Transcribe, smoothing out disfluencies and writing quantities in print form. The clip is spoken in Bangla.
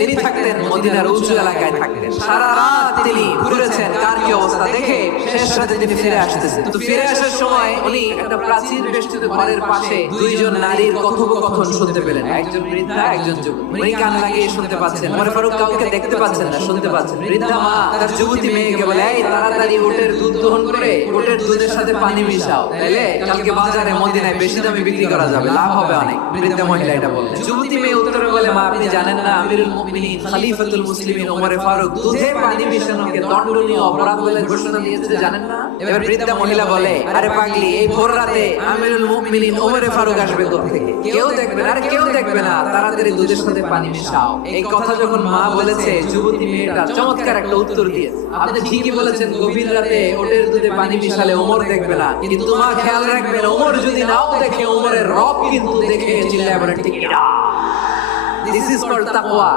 তিনি থাকতেন মদিনার উঁচু এলাকায় থাকতেন। সারা রাত তিনি ঘুরেছেন কার কি অবস্থা দেখে শেষ রাতে তিনি ফিরে আসতেছেন। তো ফিরে আসার সময় উনি একটা প্রাচীর বেষ্টিত ঘরের পাশে দুইজন নারীর কথোপকথন শুনতে পেলেন, একজন বৃদ্ধা একজন যুবক। উনি কান লাগিয়ে শুনতে পাচ্ছেন। ওমর ফারুক কাউকে দেখতে পাচ্ছেন না, শুনতে পাচ্ছেন। বৃদ্ধা মা তার যুবতী মেয়েকে বলে, এই তাড়াতাড়ি উটের দুধ দহন করে উটের দুধের সাথে পানি মিশাও, তাইলে কালকে বাজারে মদিনায় বেশি দামে বিক্রি করা যাবে, লাভ হবে অনেক। বৃদ্ধা মহিলা এটা বলে। যুবতী মেয়ে উত্তরে বলে, মা আপনি জানেন না আমিরুল মুমিনিন খলিফাতুল মুসলিমিন ওমর ফারুক দুধে পানি মিশানোকে দণ্ডনীয় অপরাধ বলে ঘোষণা দিয়েছে, জানেন না? এবার বৃদ্ধা মহিলা বলে, আরে পাগলি, এই ভোর রাতে আমিরুল মুমিনিন ওমর ফারুক আসবে কোথা থেকে? কেউ দেখবে না, আর কেউ দেখবে না, তাড়াতাড়ি দুধের সাথে পানি মিশাও। এই কথা যখন মা বলেছে, যুবতী মেয়েটা চমৎকার একটা উত্তর দিয়েছে, আপনি ঠিকই বলেছেন, গভীর রাতে ওটের দুধে পানি মিশালে ওমর দেখবে না, কিন্তু মা খেয়াল রাখবেন, ওমর যদি নাও দেখে ওমরের রব কিন্তু দেখে চিল্লায় বলে, ঠিক না। This is called taqwa.